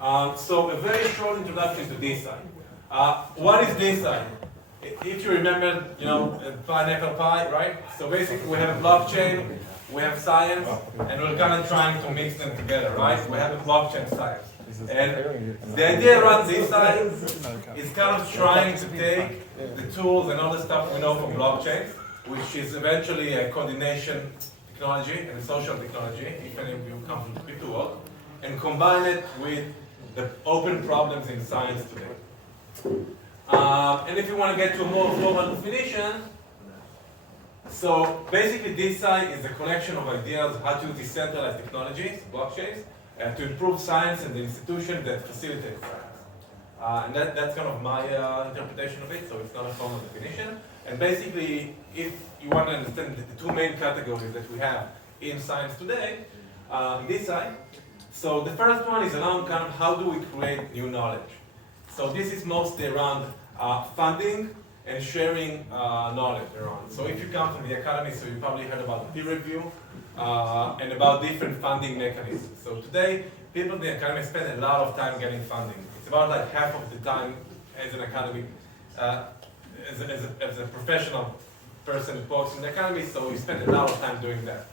So a very short introduction to DeSci. What is DeSci? If you remember, pineapple pie, right? So basically we have a blockchain, we have science, and we're kind of trying to mix them together, right? We have a blockchain science. And the idea around DeSci is kind of trying to take the tools and all the stuff we know from blockchain, which is eventually a coordination technology and social technology, if any of you come from the crypto world, and combine it with the open problems in science today. And if you want to get to a more formal definition, so basically DeSci is a collection of ideas how to decentralize technologies, blockchains, to improve science and the institution that facilitates science. And that's kind of my interpretation of it, so it's not a formal definition. And basically, if you want to understand the two main categories that we have in science today, DeSci, so the first one is around kind of how do we create new knowledge. So this is mostly around funding and sharing knowledge around. So if you come from the academy, so you probably heard about peer review and about different funding mechanisms. So today, people in the academy spend a lot of time getting funding. It's about like half of the time as an academic, as a professional person who works in the academy, so we spend a lot of time doing that.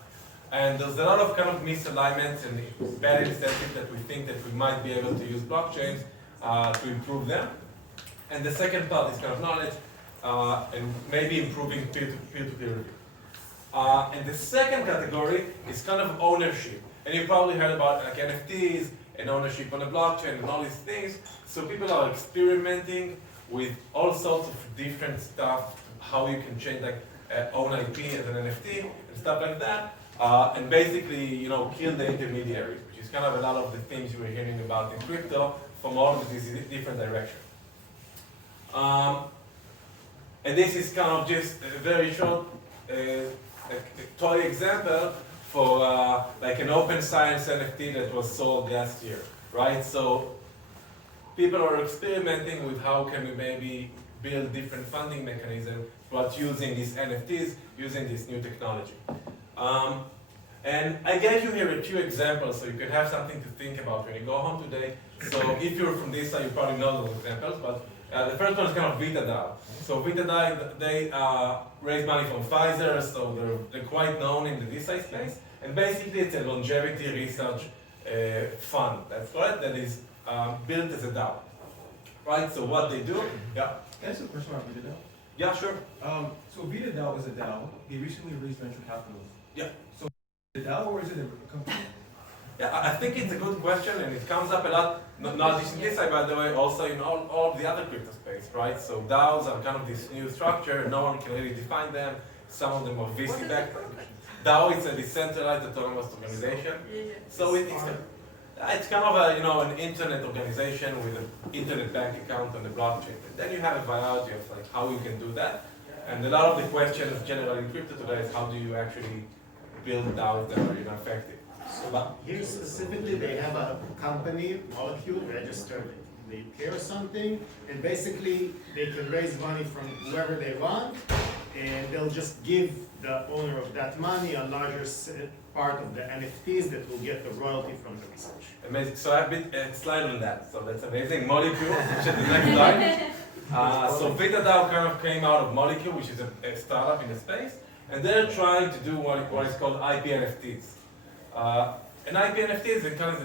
And there's a lot of kind of misalignments and bad incentives that we think that we might be able to use blockchains to improve them. And the second part is kind of knowledge and maybe improving peer-to-peer review. And the second category is kind of ownership. And you probably heard about like NFTs and ownership on the blockchain and all these things. So people are experimenting with all sorts of different stuff, how you can change like own IP as an NFT and stuff like that. And basically, kill the intermediaries, which is kind of a lot of the things you were hearing about in crypto from all of these different directions. And this is kind of just a very short a toy example for like an open science NFT that was sold last year, right? So people are experimenting with how can we maybe build different funding mechanisms, but using these NFTs, using this new technology. And I gave you here a few examples so you can have something to think about when you go home today. So if you're from this side, you probably know those examples, but the first one is kind of VitaDAO. So VitaDAO, they raise money from Pfizer, so they're quite known in the DeSci space. And basically it's a longevity research fund, that's right, that is built as a DAO. Right, so what they do, yeah. Can I ask a question about VitaDAO? Yeah, sure. So VitaDAO is a DAO. He recently raised venture capital. Yeah. So the DAO or is it a company? Yeah, I think it's a good question, and it comes up a lot, not just in this side, by the way, also in all of the other crypto space, right? So DAOs are kind of this new structure, no one can really define them, some of them are VC-backed. DAO is a decentralized autonomous organization, so it's kind of an internet organization with an internet bank account on the blockchain. And then you have a variety of like how you can do that, and a lot of the questions generally in crypto today is how do you actually build DAOs that are effective. So here specifically, they have a company, molecule, registered. They pair something, and basically they can raise money from whoever they want, and they'll just give the owner of that money a larger part of the NFTs that will get the royalty from the research. Amazing. So I've been slide on that. So that's amazing. Molecule, which is the next slide. So VitaDAO kind of came out of Molecule, which is a startup in the space, and they're trying to do what is called IP NFTs. An IP NFT is kind of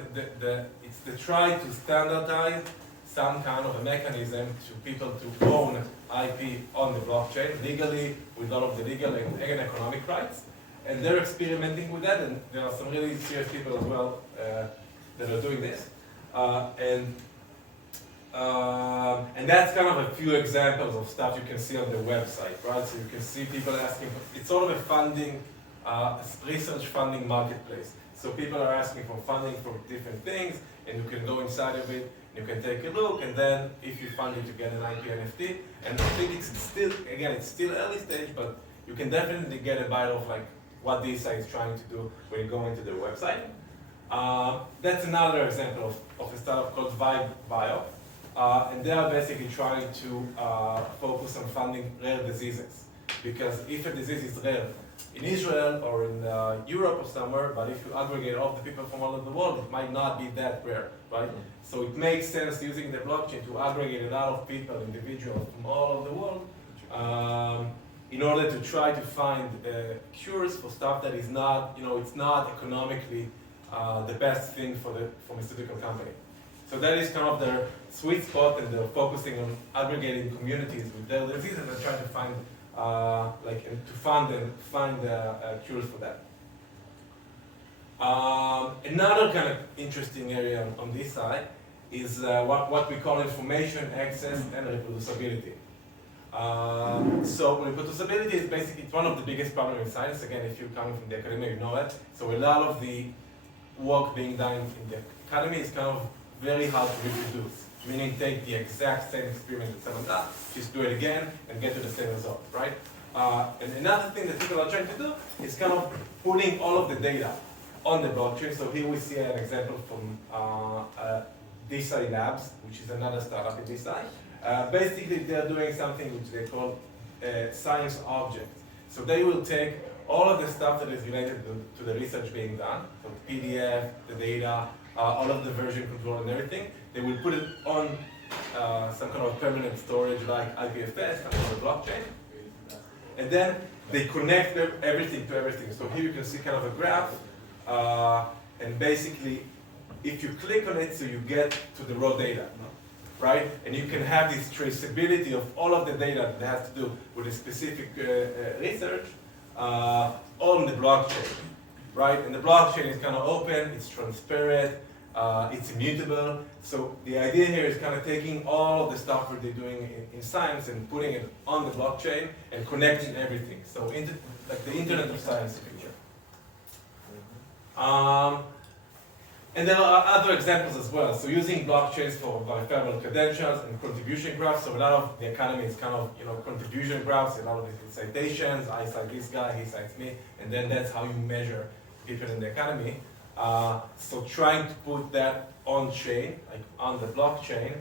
it's the try to standardize some kind of a mechanism to people to own IP on the blockchain legally with all of the legal and economic rights. And they're experimenting with that, and there are some really serious people as well that are doing this. And that's kind of a few examples of stuff you can see on the website, right? So you can see people asking, it's sort of a funding, research funding marketplace. So people are asking for funding for different things, and you can go inside of it, you can take a look, and then if you fund it, you get an IP NFT. And I think it's still early stage, but you can definitely get a bite of like what DeSci is trying to do when you go into their website. That's another example of a startup called Vibe Bio. And they are basically trying to focus on funding rare diseases. Because if a disease is rare, in Israel or in Europe or somewhere, but if you aggregate all the people from all over the world, it might not be that rare, right? So it makes sense using the blockchain to aggregate a lot of people, individuals from all over the world, in order to try to find cures for stuff that is not, it's not economically the best thing for the pharmaceutical company. So that is kind of their sweet spot, and they're focusing on aggregating communities with their diseases and trying to find, find cures for that. Another kind of interesting area on this side is what we call information access and reproducibility. So reproducibility is basically one of the biggest problems in science. Again, if you're coming from the academy, you know it. So a lot of the work being done in the academy is kind of very hard to reproduce, meaning take the exact same experiment that someone does, just do it again and get to the same result, right? And another thing that people are trying to do is kind of putting all of the data on the blockchain. So here we see an example from DeSci Labs, which is another startup in DeSci. Basically, they're doing something which they call science objects. So they will take all of the stuff that is related to the research being done, so the PDF, the data, all of the version control and everything. They will put it on some kind of permanent storage like IPFS, on the blockchain. And then they connect everything to everything. So here you can see kind of a graph. And basically, if you click on it, so you get to the raw data, right? And you can have this traceability of all of the data that has to do with a specific research on the blockchain, right? And the blockchain is kind of open, it's transparent, it's immutable. So the idea here is kind of taking all of the stuff that they're doing in science and putting it on the blockchain and connecting everything. So like the Internet of Science picture. And there are other examples as well. So using blockchains for verifiable credentials and contribution graphs. So a lot of the economy is kind of, contribution graphs, a lot of it is citations. I cite this guy, he cites me, and then that's how you measure people in the economy. So trying to put that on chain, like on the blockchain,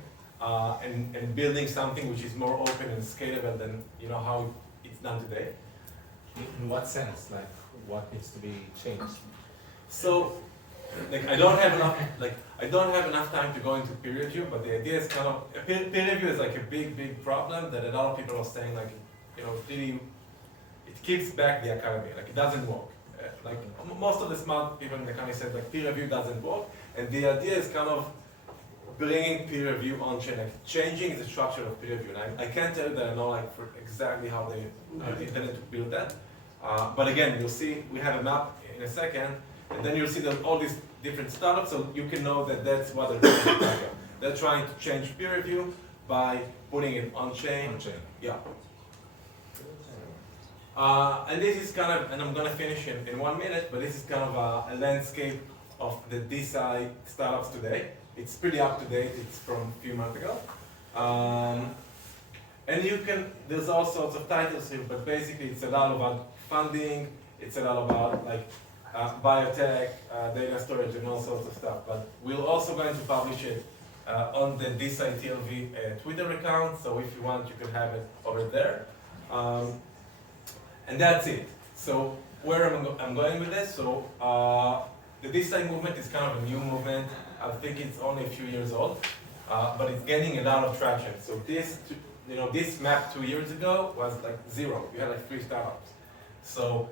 and building something which is more open and scalable than how it's done today. In what sense? Like, what needs to be changed? So, I don't have enough time to go into peer review, but the idea is kind of peer review is like a big problem that a lot of people are saying really it keeps back the academy, like it doesn't work. Like most of the smart people in the economy said peer review doesn't work, and the idea is kind of bringing peer review on chain, like changing the structure of peer review. And I can't tell you that I know for exactly how they intended to build that, but again, you'll see we have a map in a second. And then you'll see that all these different startups, so you can know that that's what they're trying to do. They're trying to change peer review by putting it on chain. Yeah. And this is kind of, and I'm going to finish in 1 minute, but this is kind of a landscape of the DeSci startups today. It's pretty up to date. It's from a few months ago. And there's all sorts of titles here, but basically it's a lot about funding. It's a lot about biotech, data storage, and all sorts of stuff. But we're also going to publish it on the DeSci TLV Twitter account. So if you want, you can have it over there. And that's it. So where I'm going with this? So the DeSci movement is kind of a new movement. I think it's only a few years old, but it's gaining a lot of traction. So this map 2 years ago was like zero. You had 3 startups. So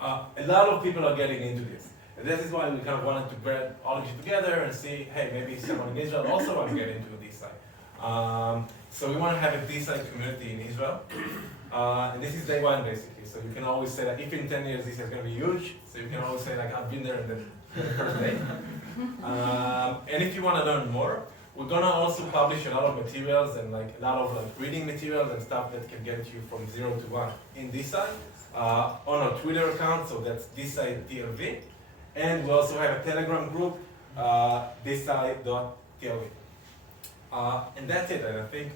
a lot of people are getting into this. And this is why we kind of wanted to bring all of you together and see, hey, maybe someone in Israel also wants to get into DeSci. So we want to have a DeSci community in Israel. And this is day one, basically. So you can always say that if in 10 years this is going to be huge, so you can always say, I've been there and then the first day. And if you want to learn more, we're going to also publish a lot of materials and a lot of reading materials and stuff that can get you from 0 to 1 in DeSci. On our Twitter account, so that's DeSci TLV, and we also have a Telegram group, DeSci.TLV. And that's it. And I think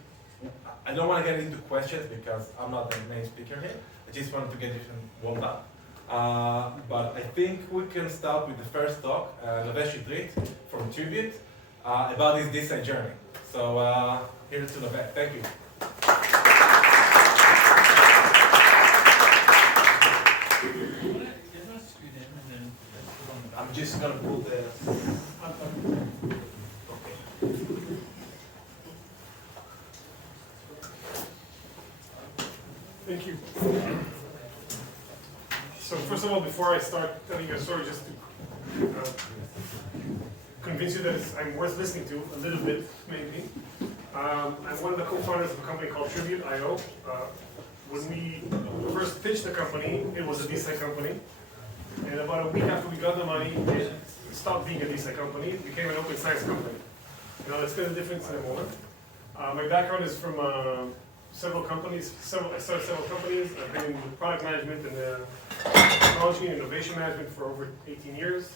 I don't want to get into questions because I'm not the main speaker here. I just wanted to get you warmed up. But I think we can start with the first talk, Navesh Idrit from Tribute, about his DeSci journey. So here's to Navesh. Thank you. I'm just gonna pull the. Thank you. So first of all, before I start telling you a story, just to convince you that I'm worth listening to a little bit, maybe. I'm one of the co-founders of a company called Tribute.io. When we first pitched the company, it was a DeSci company. And about a week after we got the money, it stopped being a DeSci company. It became an open science company. Now let's get the difference in a moment. My background is from several companies. I started several companies. I've been in product management and technology and innovation management for over 18 years.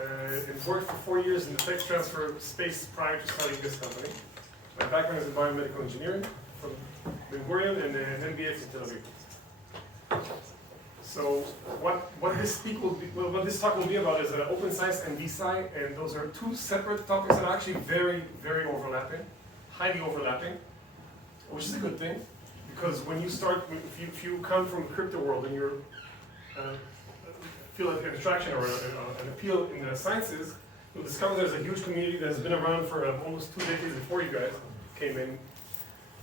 And worked for 4 years in the tech transfer space prior to starting this company. My background is in biomedical engineering from Ben Gurion and an MBA from Tel Aviv. So what this talk will be about is open science and DeSci, and those are two separate topics that are actually very, very overlapping, highly overlapping, which is a good thing, because when you start, if you come from the crypto world and you're feel like an attraction or an appeal in the sciences, you'll discover there's a huge community that has been around for almost 2 decades before you guys came in,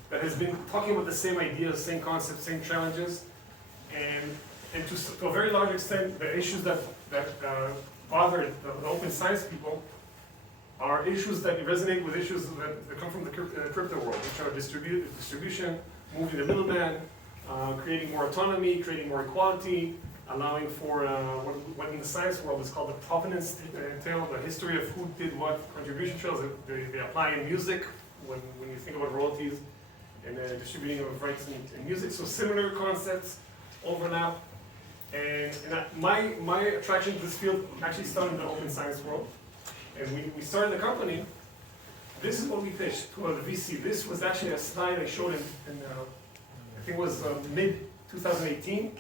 that has been talking about the same ideas, same concepts, same challenges, and to a very large extent, the issues that bother the open science people are issues that resonate with issues that come from the crypto world, which are distribution, moving the middleman, creating more autonomy, creating more equality, allowing for what in the science world is called the provenance tale, the history of who did what contribution trails they apply in music when you think about royalties and distributing of rights in music. So similar concepts overlap. And my attraction to this field actually started in the open science world. And we started the company. This is what we pitched to the VC. This was actually a slide I showed in I think it was mid-2018.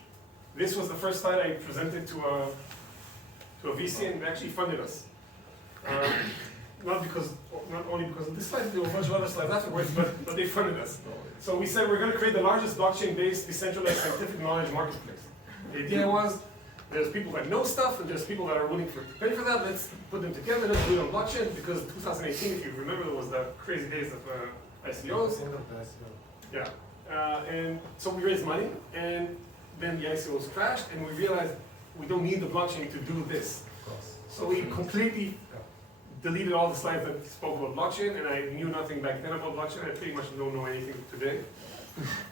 This was the first slide I presented to a VC, and they actually funded us. Not only because of this slide, there were a bunch of other slides afterwards, but they funded us. So we said we're going to create the largest blockchain-based decentralized scientific knowledge marketplace. The idea was there's people that know stuff and there's people that are willing to pay for that. Let's put them together, let's do it on blockchain, because 2018, if you remember, there was the crazy days of ICOs. Yeah. And so we raised money, and then the ICOs crashed, and we realized we don't need the blockchain to do this. So we completely deleted all the slides that spoke about blockchain, and I knew nothing back then about blockchain. I pretty much don't know anything today.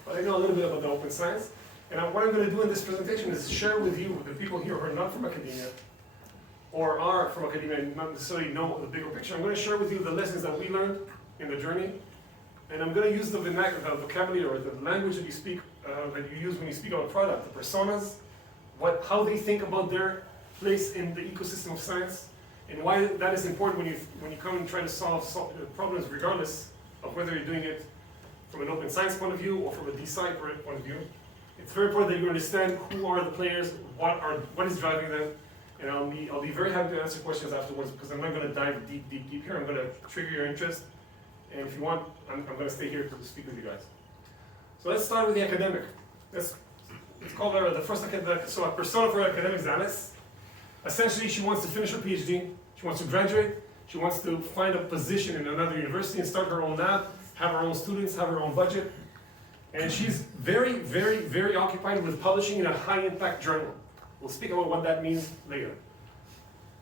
But I know a little bit about the open science. And what I'm going to do in this presentation is share with you, the people here who are not from academia, or are from academia and not necessarily know the bigger picture. I'm going to share with you the lessons that we learned in the journey. And I'm going to use the vocabulary or the language that you speak, that you use when you speak about a product, the personas, how they think about their place in the ecosystem of science, and why that is important when you come and try to solve problems, regardless of whether you're doing it from an open science point of view or from a DeSci point of view. It's very important that you understand who are the players, what is driving them, and I'll be very happy to answer questions afterwards, because I'm not going to dive deep here. I'm going to trigger your interest, and if you want, I'm going to stay here to speak with you guys. So let's start with the academic. It's called the first academic. So a persona for academics is Alice. Essentially, she wants to finish her PhD. She wants to graduate. She wants to find a position in another university and start her own lab, have her own students, have her own budget. And she's very, very, very occupied with publishing in a high-impact journal. We'll speak about what that means later.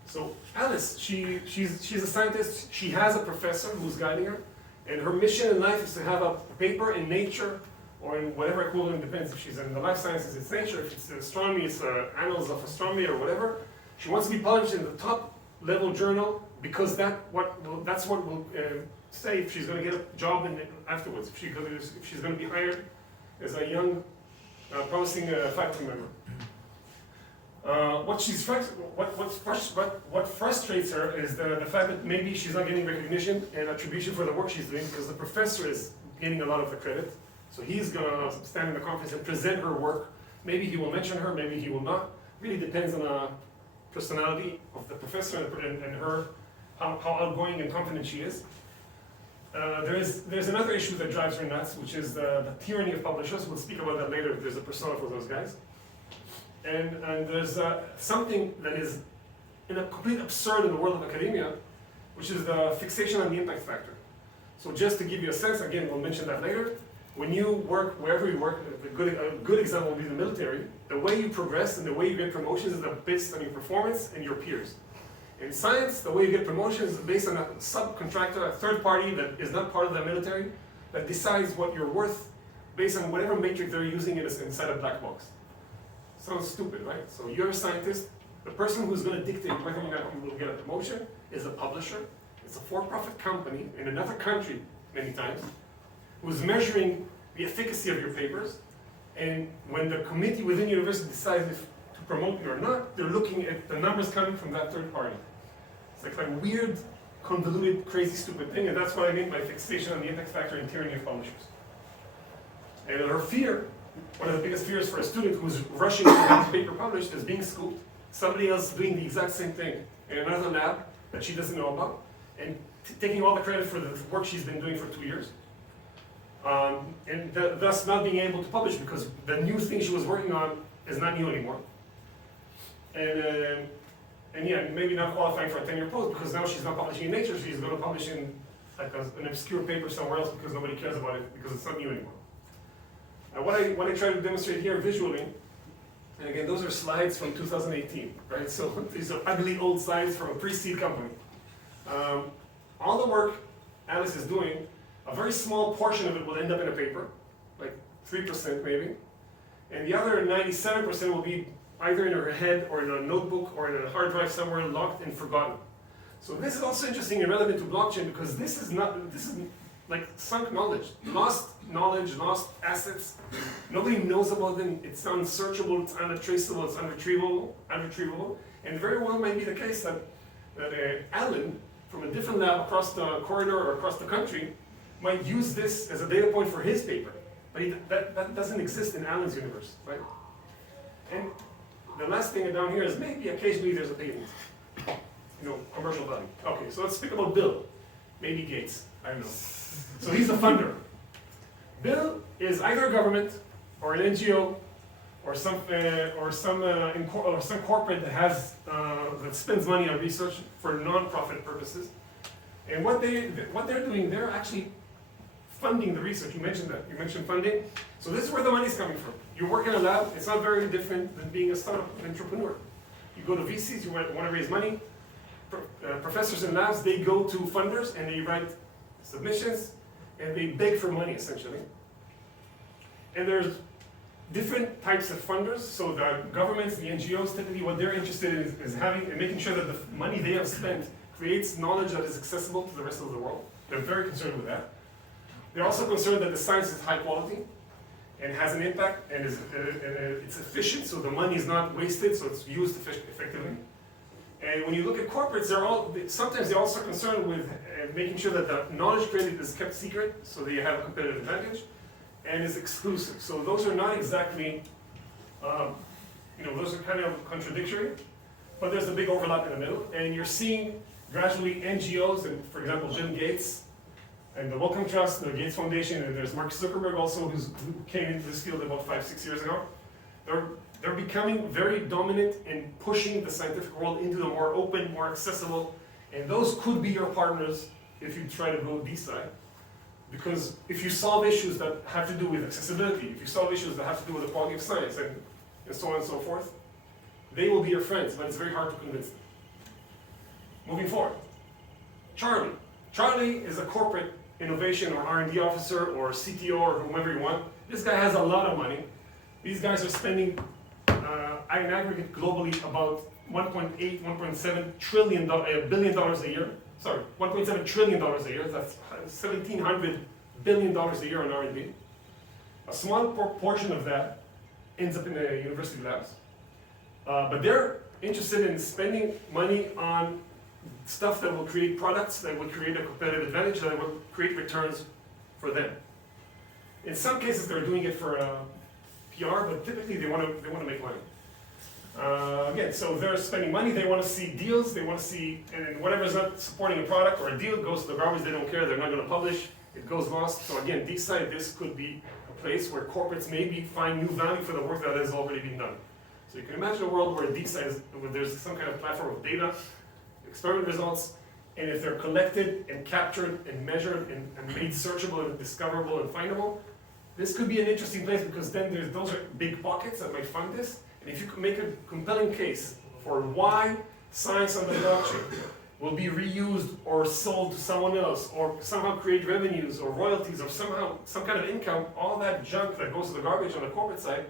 So Alice, she's a scientist. She has a professor who's guiding her. And her mission in life is to have a paper in Nature, or in whatever equivalent, depends. If she's in the life sciences, it's Nature. If it's astronomy, it's Annals of Astronomy or whatever. She wants to be published in the top-level journal, because that's what will say if she's going to get a job afterwards, if she's going to be hired as a young, promising faculty member. What frustrates her is the fact that maybe she's not getting recognition and attribution for the work she's doing, because the professor is getting a lot of the credit. So he's going to stand in the conference and present her work. Maybe he will mention her, maybe he will not. Really depends on the personality of the professor and her, how outgoing and confident she is. There's another issue that drives her nuts, which is the tyranny of publishers. We'll speak about that later. There's a persona for those guys. And there's something that is in a complete absurd in the world of academia, which is the fixation on the impact factor. So just to give you a sense, again, we'll mention that later, when you work, wherever you work, a good example will be the military, the way you progress and the way you get promotions is based on your performance and your peers. In science, the way you get promotions is based on a subcontractor, a third party that is not part of the military, that decides what you're worth based on whatever matrix they're using inside a black box. Sounds stupid, right? So you're a scientist, the person who's going to dictate whether or not you will get a promotion is a publisher. It's a for-profit company in another country, many times, who's measuring the efficacy of your papers. And when the committee within the university decides if to promote you or not, they're looking at the numbers coming from that third party. It's like a weird, convoluted, crazy, stupid thing, and that's what I mean by fixation on the impact factor and tyranny of publishers. And her fear, one of the biggest fears for a student who's rushing to have his paper published, is being scooped, somebody else doing the exact same thing in another lab that she doesn't know about, and taking all the credit for the work she's been doing for 2 years. And thus not being able to publish because the new thing she was working on is not new anymore. And yeah, maybe not qualifying for a 10-year post because now she's not publishing in Nature, she's going to publish in like an obscure paper somewhere else because nobody cares about it because it's not new anymore. What I try to demonstrate here visually, and again, those are slides from 2018, right? So these are ugly old slides from a pre-seed company. All the work Alice is doing, a very small portion of it will end up in a paper, like 3% maybe, and the other 97% will be either in her head or in a notebook or in a hard drive somewhere locked and forgotten. So this is also interesting and relevant to blockchain because this is like sunk knowledge, lost assets. Nobody knows about them. It's unsearchable, it's untraceable, it's unretrievable. And very well might be the case that Alan from a different lab across the corridor or across the country might use this as a data point for his paper. But that doesn't exist in Alan's universe, right? And the last thing down here is maybe occasionally there's a patent, commercial value. Okay, so let's speak about Bill, maybe Gates, I don't know. So he's the funder. Bill is either a government or an NGO or some corporate that spends money on research for non-profit purposes. And what they're doing, they're actually funding the research. You mentioned that. You mentioned funding. So this is where the money's coming from. You work in a lab. It's not very different than being a startup entrepreneur. You go to VCs. You want to raise money. Professors in labs, they go to funders and they write submissions and they beg for money essentially. And there's different types of funders. So the governments, the NGOs, typically what they're interested in is having and making sure that the money they have spent creates knowledge that is accessible to the rest of the world. They're very concerned with that. They're also concerned that the science is high quality and has an impact and it's efficient, so the money is not wasted, so it's used effectively. And when you look at corporates, sometimes they're also concerned with making sure that the knowledge created is kept secret, so they have a competitive advantage, and is exclusive. So those are not exactly, those are kind of contradictory, but there's a big overlap in the middle, and you're seeing gradually NGOs, and for example, Bill Gates, and the Wellcome Trust, the Gates Foundation, and there's Mark Zuckerberg also, who came into this field about 5-6 years ago. They're becoming very dominant in pushing the scientific world into the more open, more accessible, and those could be your partners if you try to go DeSci. Because if you solve issues that have to do with accessibility, if you solve issues that have to do with the quality of science, and so on and so forth, they will be your friends, but it's very hard to convince them. Moving forward, Charlie. Charlie is a corporate innovation or R&D officer or CTO or whomever you want. This guy has a lot of money. These guys are spending, in aggregate globally, about $1.8–1.7 billion a year. Sorry, $1.7 trillion a year. That's $1,700 billion a year on R&D. A small portion of that ends up in the university labs. But they're interested in spending money on stuff that will create products, that will create a competitive advantage, that will create returns for them. In some cases, they're doing it for PR, but typically they want to make money. Again, so they're spending money. They want to see deals. They want to see, and whatever's not supporting a product or a deal goes to the garbage. They don't care. They're not going to publish. It goes lost. So again, DeSci, this could be a place where corporates maybe find new value for the work that has already been done. So you can imagine a world where where there's some kind of platform of data, experiment results, and if they're collected and captured and measured and made searchable and discoverable and findable, this could be an interesting place because then those are big pockets that might fund this. And if you can make a compelling case for why science on the blockchain will be reused or sold to someone else or somehow create revenues or royalties or somehow some kind of income, all that junk that goes to the garbage on the corporate side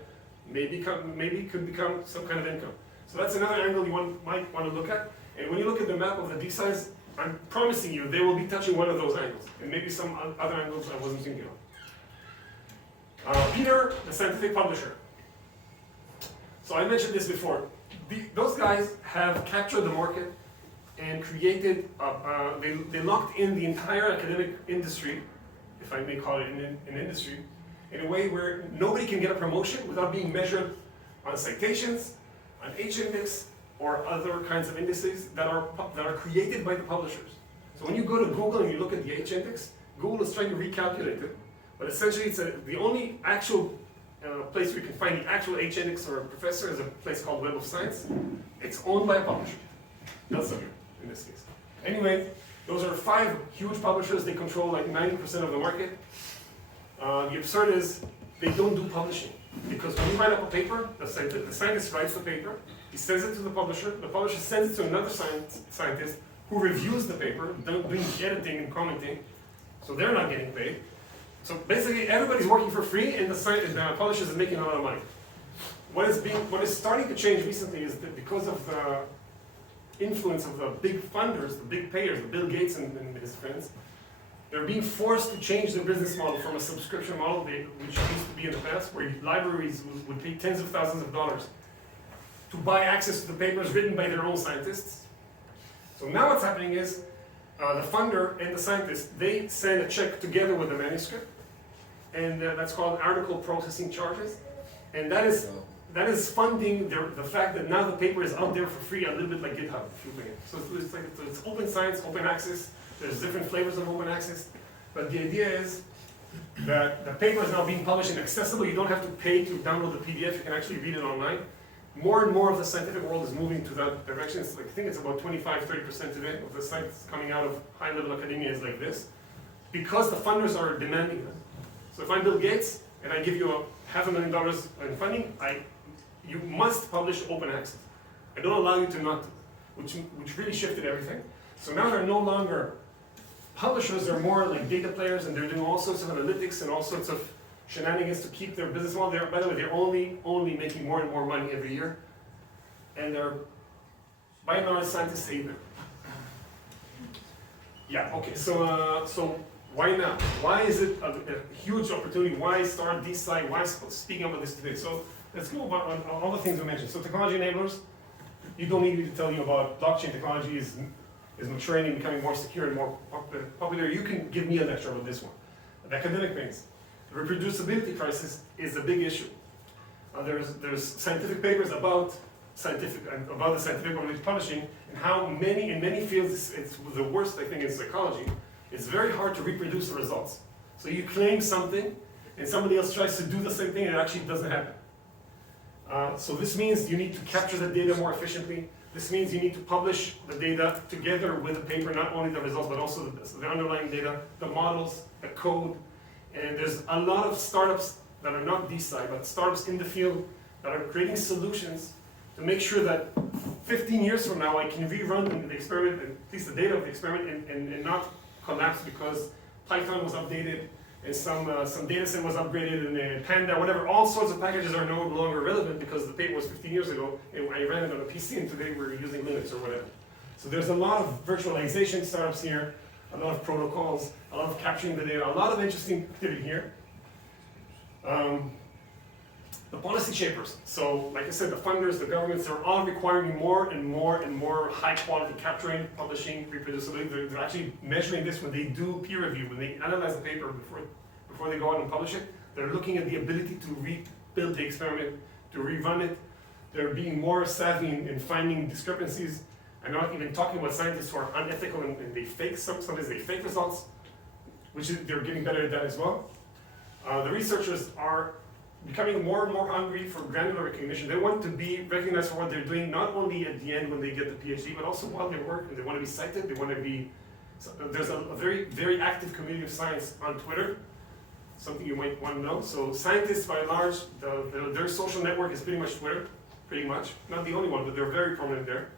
maybe could become some kind of income. So that's another angle you might want to look at. And when you look at the map of the DeScis, I'm promising you they will be touching one of those angles and maybe some other angles I wasn't thinking of. Peter, the scientific publisher. So I mentioned this before. Those guys have captured the market and created, they locked in the entire academic industry, if I may call it an industry, in a way where nobody can get a promotion without being measured on citations, on H-index, or other kinds of indices that are created by the publishers. So when you go to Google and you look at the H-index, Google is trying to recalculate it, but essentially it's the only actual place where you can find the actual H-index or a professor is a place called Web of Science. It's owned by a publisher. Elsevier, in this case. Anyway, those are 5 huge publishers. They control like 90% of the market. The absurd is they don't do publishing. Because when you write up a paper, the scientist writes the paper, he sends it to the publisher sends it to another scientist who reviews the paper, doing editing and commenting, so they're not getting paid. So basically everybody's working for free and the publishers is making a lot of money. What is starting to change recently is that because of the influence of the big funders, the big payers, the Bill Gates and his friends, they're being forced to change their business model from a subscription model, which used to be in the past, where libraries would pay tens of thousands of dollars to buy access to the papers written by their own scientists. So now what's happening is the funder and the scientist, they send a check together with the manuscript, and that's called article processing charges, and that is funding the fact that now the paper is out there for free, a little bit like GitHub, if you will. So it's open science, open access. There's different flavors of open access, but the idea is that the paper is now being published and accessible. You don't have to pay to download the PDF. You can actually read it online. More and more of the scientific world is moving to that direction. I think it's about 25–30% today of the science coming out of high-level academia is like this, because the funders are demanding it. So if I'm Bill Gates and I give you $500,000 in funding, you must publish open access. I don't allow you to not, which really shifted everything. So now they're no longer publishers, they're more like data players, and they're doing all sorts of analytics and all sorts of shenanigans to keep their business model. By the way, they're only making more and more money every year, and they're by and large scientists hate them. Yeah. Okay. So why now? Why is it a huge opportunity? Why start DeSci? Why speaking about this today? So let's go on all the things we mentioned. So technology enablers. You don't need me to tell you about blockchain technology is maturing and becoming more secure and more popular. You can give me a lecture on this one. The academic things. The reproducibility crisis is a big issue. There's scientific papers about the scientific publishing and how in many fields it's the worst, I think, in psychology. It's very hard to reproduce the results. So you claim something and somebody else tries to do the same thing and it actually doesn't happen. So this means you need to capture the data more efficiently. This means you need to publish the data together with the paper, not only the results, but also the underlying data, the models, the code. And there's a lot of startups that are not DeSci, but startups in the field that are creating solutions to make sure that 15 years from now I can rerun the experiment, at least the data of the experiment, and not collapse because Python was updated and some data set was upgraded and Panda, whatever, all sorts of packages are no longer relevant because the paper was 15 years ago and I ran it on a PC and today we're using Linux or whatever. So there's a lot of virtualization startups here, a lot of protocols, a lot of capturing the data, a lot of interesting activity here. The policy shapers. So like I said, the funders, the governments are all requiring more and more high quality capturing, publishing, reproducibility. They're actually measuring this when they do peer review, when they analyze the paper before they go out and publish it. They're looking at the ability to rebuild the experiment, to rerun it. They're being more savvy in finding discrepancies. I'm not even talking about scientists who are unethical and they fake, sometimes they fake results, they're getting better at that as well. The researchers are becoming more and more hungry for granular recognition. They want to be recognized for what they're doing, not only at the end when they get the PhD, but also while they work, and they want to be cited, they want to be, so there's a very, very active community of science on Twitter, something you might want to know. So scientists, by and large, their social network is pretty much Twitter, pretty much. Not the only one, but they're very prominent there.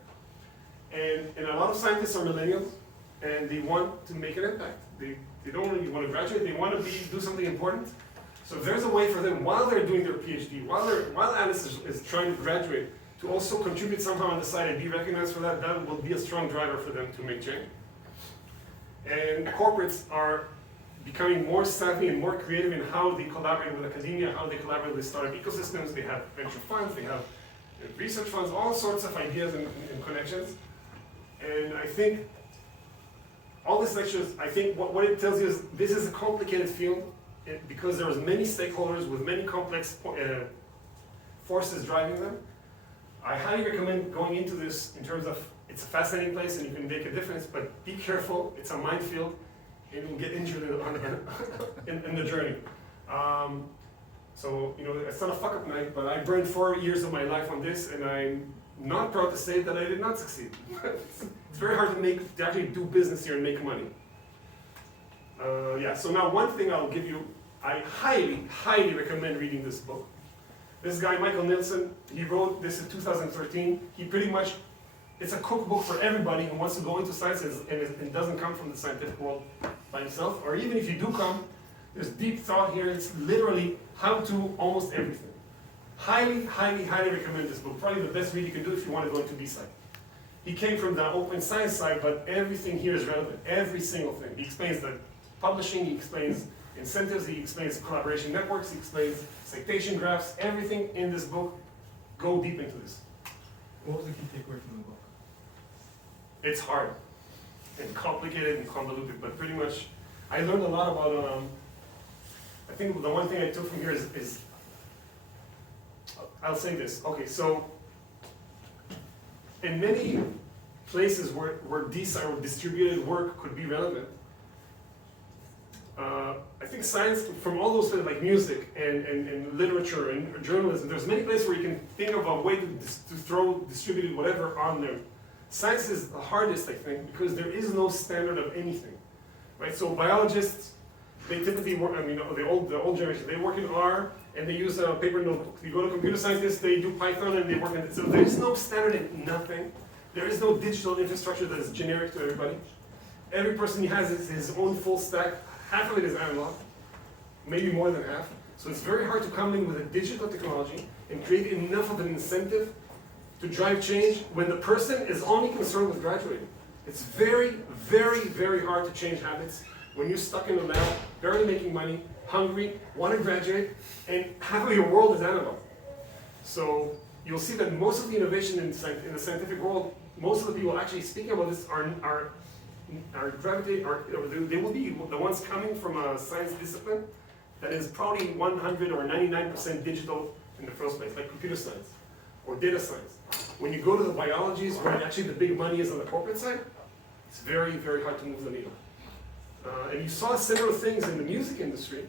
And a lot of scientists are millennials, and they want to make an impact. They don't really want to graduate, they want to do something important. So if there's a way for them, while they're doing their PhD, while Alice is trying to graduate, to also contribute somehow on the side and be recognized for that, that will be a strong driver for them to make change. And corporates are becoming more savvy and more creative in how they collaborate with academia, how they collaborate with startup ecosystems. They have venture funds, they have research funds, all sorts of ideas and connections. And I think all these lectures, I think what it tells you is this is a complicated field because there's many stakeholders with many complex forces driving them. I highly recommend going into this in terms of it's a fascinating place and you can make a difference, but be careful, it's a minefield and you'll get injured in the journey. So, you know, it's not a fuck up night, but I burned 4 years of my life on this and I'm not proud to say that I did not succeed. It's very hard to actually do business here and make money. Yeah, so now one thing I'll give you, I highly, highly recommend reading this book. This guy, Michael Nielsen, he wrote this in 2013. He pretty much, it's a cookbook for everybody who wants to go into sciences and doesn't come from the scientific world by himself, or even if you do come, there's deep thought here. It's literally how to almost everything. Highly, highly, highly recommend this book. Probably the best read you can do if you want to go into DeSci. He came from the open science side, but everything here is relevant. Every single thing. He explains the publishing, he explains incentives, he explains collaboration networks, he explains citation graphs. Everything in this book, go deep into this. What was the key takeaway from the book? It's hard and complicated and convoluted, but pretty much I learned a lot about, I think the one thing I took from here is I'll say this. Okay, so in many places where DeSci or distributed work could be relevant, I think science, from all those things like music and literature and journalism, there's many places where you can think of a way to throw distributed whatever on there. Science is the hardest, I think, because there is no standard of anything, right? So biologists, they typically work, I mean, the old generation, they work in R and they use a paper notebook. You go to computer scientists, they do Python and they work in it. So there is no standard in nothing. There is no digital infrastructure that is generic to everybody. Every person has his own full stack. Half of it is analog, maybe more than half. So it's very hard to come in with a digital technology and create enough of an incentive to drive change when the person is only concerned with graduating. It's very, very, very hard to change habits when you're stuck in a lab, barely making money, hungry, want to graduate, and half of your world is analog. So you'll see that most of the innovation in the scientific world, most of the people actually speaking about this are gravitating, or they will be the ones coming from a science discipline that is probably 100 or 99% digital in the first place, like computer science or data science. When you go to the biologies where actually the big money is on the corporate side, it's very, very hard to move the needle. And you saw similar things in the music industry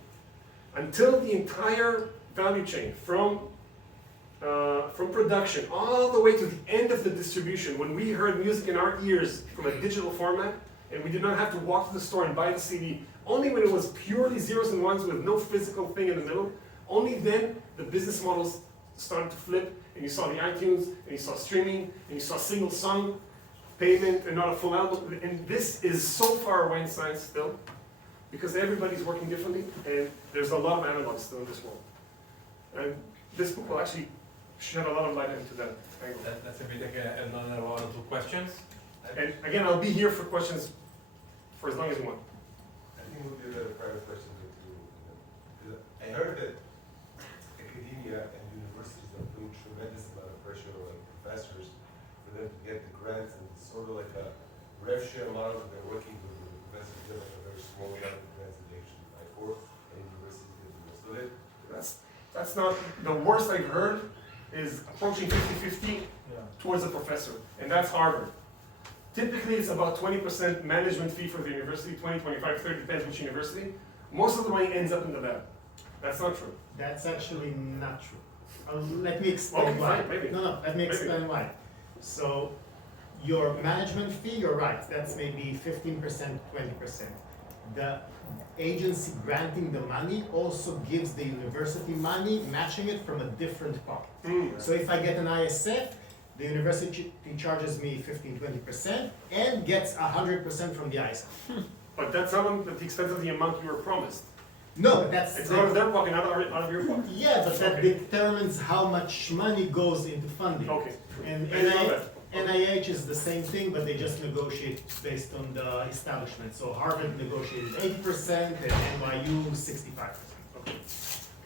until the entire value chain from production all the way to the end of the distribution. When we heard music in our ears from a digital format and we did not have to walk to the store and buy the CD, only when it was purely zeros and ones with no physical thing in the middle, only then the business models started to flip and you saw the iTunes and you saw streaming and you saw single song payment and not a full album. And this is so far away in science still because everybody's working differently and there's a lot of analogs still in this world. And this book will actually shed a lot of light into that angle. That's a bit like another one or two questions. And again, I'll be here for questions for as long as you want. I think it would be a better private question to I heard that academia and universities are putting tremendous amount of pressure on professors for them to get the grants, and it's sort of like a rev share model that they're working with the professors. They're like a very small amount of grants that they actually apply for, and universities get the most of it. That's not, the worst I've heard is approaching 50-50 towards a professor, and that's Harvard. Typically, it's about 20% management fee for the university, 20, 25, 30, depends which university. Most of the money ends up in the lab. That's not true. That's actually not true. Let me explain Okay, why. fine, maybe. No, let me Maybe. explain why. So, your management fee, you're right, that's maybe 15%, 20%. The agency granting the money also gives the university money, matching it from a different pocket. So if I get an ISF, the university charges me 15-20% and gets 100% from the ISF. But that's not at the expense of the amount you were promised. No, but that's It's out of their pocket, not out of your pocket. yeah, but that Okay. determines how much money goes into funding. Okay. And I know that. NIH is the same thing, but they just negotiate based on the establishment. So Harvard negotiated 80% and NYU 65%.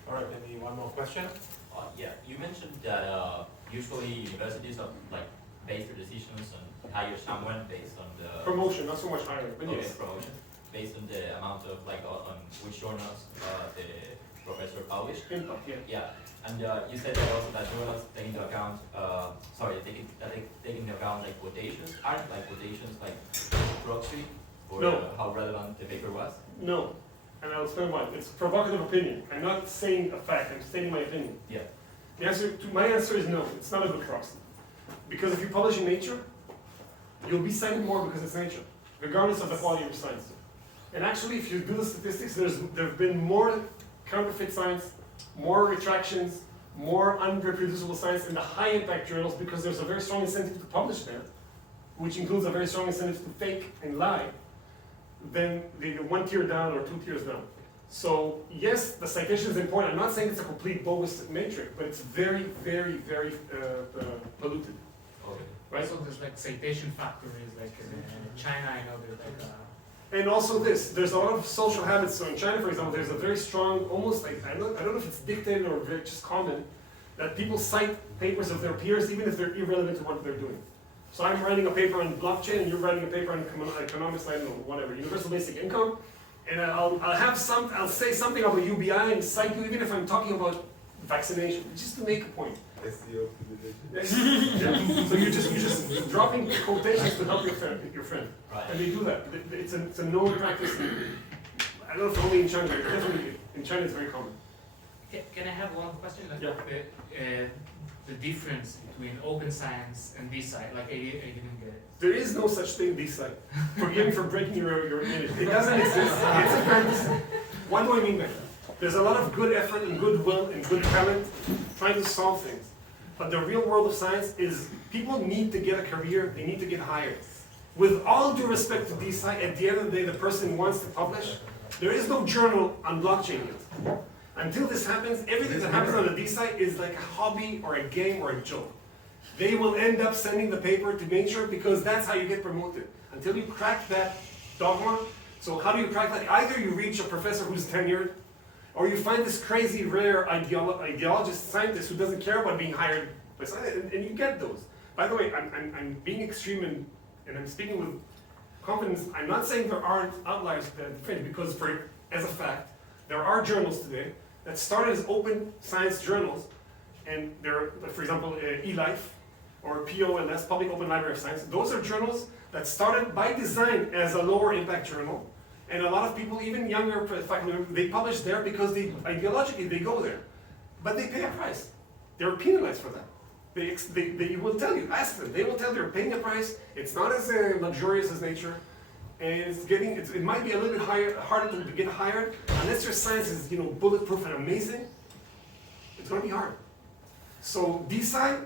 All right, maybe one more question? Yeah, you mentioned that usually universities are like base their decisions and hire someone based on the Promotion, not so much hiring, but yes. promotion, based on the amount of like on which journals the professor published. Impact, yeah. Yeah, and you said that also that journals take into account, take into account like quotations. Aren't like quotations like proxy for No. how relevant the paper was? No, and I'll explain why. It's a provocative opinion. I'm not saying a fact, I'm stating my opinion. Yeah. My answer is no, it's not a good proxy. Because if you publish in Nature, you'll be cited more because it's Nature, regardless of the quality of your science. And actually, if you do the statistics, there have been more counterfeit science, more retractions, more unreproducible science in the high impact journals because there's a very strong incentive to publish there, which includes a very strong incentive to fake and lie, than the one tier down or two tiers down. So yes, the citation is important. I'm not saying it's a complete bogus matrix, but it's very, very, very polluted. Okay. Right? So there's like citation factories, like in China, I know there's like And also this, there's a lot of social habits. So in China, for example, there's a very strong, almost like, I don't know if it's dictated or very just common, that people cite papers of their peers even if they're irrelevant to what they're doing. So I'm writing a paper on blockchain and you're writing a paper on economics, I don't know, whatever, universal basic income, and I'll say something about UBI and cite you even if I'm talking about vaccination, just to make a point. SEO optimization. Yeah. So you're just dropping quotations to help your friend. Right. And they do that. It's a known practice. I don't know if only in China, but definitely in China it's very common. Can I have one question? Like, Yeah. the difference between open science and DeSci, like I didn't get it. There is no such thing, DeSci. Forgive me for breaking your image. It doesn't exist. It's a practice. What do I mean by that? There's a lot of good effort and goodwill and good talent trying to solve things. But the real world of science is people need to get a career, they need to get hired. With all due respect to DeSci, at the end of the day, the person wants to publish. There is no journal on blockchain yet. Until this happens, everything that happens on the DeSci is like a hobby or a game or a joke. They will end up sending the paper to Nature because that's how you get promoted. Until you crack that dogma. So how do you crack that? Either you reach a professor who's tenured, or you find this crazy, rare ideologist scientist who doesn't care about being hired by science, and you get those. By the way, I'm being extreme and I'm speaking with confidence. I'm not saying there aren't outliers that are different, because as a fact, there are journals today that started as open science journals, and they're, for example, eLife, or POLS, Public Open Library of Science. Those are journals that started by design as a lower impact journal. And a lot of people, even younger faculty, they publish there because ideologically they go there. But they pay a price. They're penalized for that. They will tell you, ask them, they will tell you they're paying a price. It's not as luxurious as Nature. And it might be a little bit harder to get hired. Unless your science is bulletproof and amazing, it's going to be hard. So DeSci,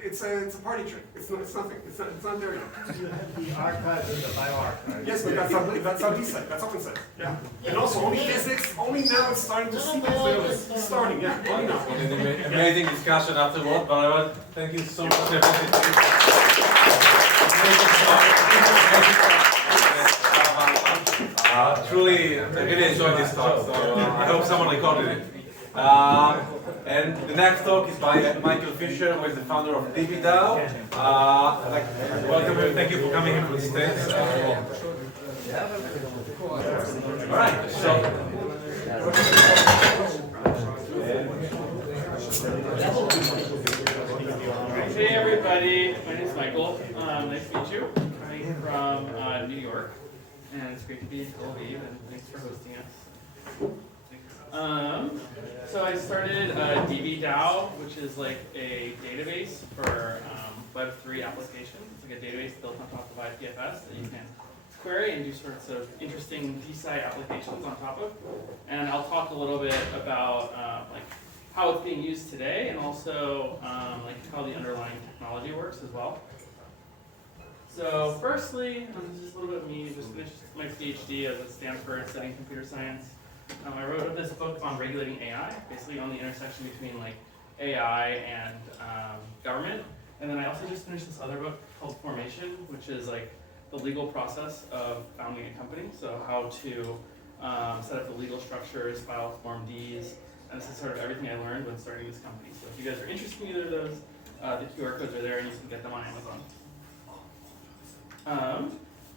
it's a party trick. It's nothing. It's not there yet. You have the archive and the bioarchive. Yes, but that's how DeSci. That's open science. Yeah. And also only physics. Only now it's starting to seep into syllabus. It's starting. Yeah. Only now. Amazing discussion afterward, but I want to thank you so much. Truly, I really enjoyed this talk, so I hope someone recorded it. And the next talk is by Michael Fisher, who is the founder of DeSci. Welcome you, thank you for coming into the stage. Alright, so. Hey everybody, my name is Michael. Nice to meet you. I'm from New York, and it's great to be in Tel Aviv, and thanks for hosting us. So I started DB DAO, which is like a database for Web3 applications. It's like a database built on top of IPFS that you can query and do sorts of interesting DeSci applications on top of. And I'll talk a little bit about like how it's being used today, and also like how the underlying technology works as well. So firstly, this is a little bit of me. Just finished my PhD at Stanford studying computer science. I wrote this book on regulating AI, basically on the intersection between like AI and government. And then I also just finished this other book called Formation, which is like the legal process of founding a company. So how to set up the legal structures, file Form Ds, and this is sort of everything I learned when starting this company. So if you guys are interested in either of those, the QR codes are there and you can get them on Amazon.